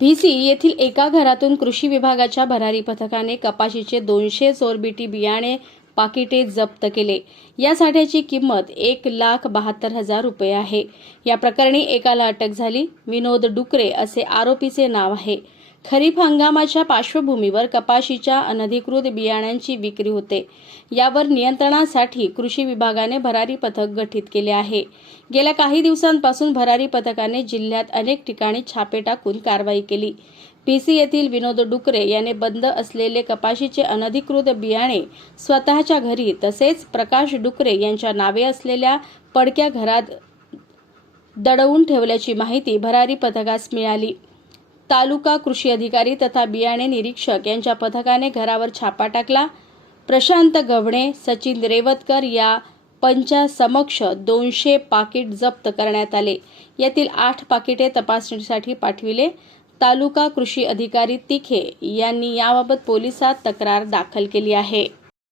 भिसी येथील एका घरातून कृषी विभागाच्या भरारी पथकाने कपाशीचे दोनशे चोरबिटी बियाणे पाकिटे जप्त केले. या साठ्याची किंमत एक लाख बहात्तर हजार रुपये आहे. या प्रकरणी एकाला अटक झाली. विनोद डुकरे असे आरोपीचे नाव आहे. खरीप हंगामाच्या पार्श्वभूमीवर कपाशीच्या अनधिकृत बियाण्यांची विक्री होते. यावर नियंत्रणासाठी कृषी विभागाने भरारी पथक गठीत केले आहे. गेल्या काही दिवसांपासून भरारी पथकाने जिल्ह्यात अनेक ठिकाणी छापे टाकून कारवाई केली. पीसी येथील विनोद डुकरे याने बंद असलेले कपाशीचे अनधिकृत बियाणे स्वतःच्या घरी तसेच प्रकाश डुकरे यांच्या नावे असलेल्या पडक्या घरात दडवून ठेवल्याची माहिती भरारी पथकास मिळाली. तालुका कृषी अधिकारी तथा बियाणे निरीक्षक यांच्या पथकाने घरावर छापा टाकला. प्रशांत गव्हणे सचिन रेवतकर या पंचासमक्ष दोनशे पाकिट जप्त करण्यात आले. यातील आठ पाकिटे तपासणीसाठी पाठविले. तालुका कृषी अधिकारी तिखे यांनी याबाबत पोलिसात तक्रार दाखल केली आहे.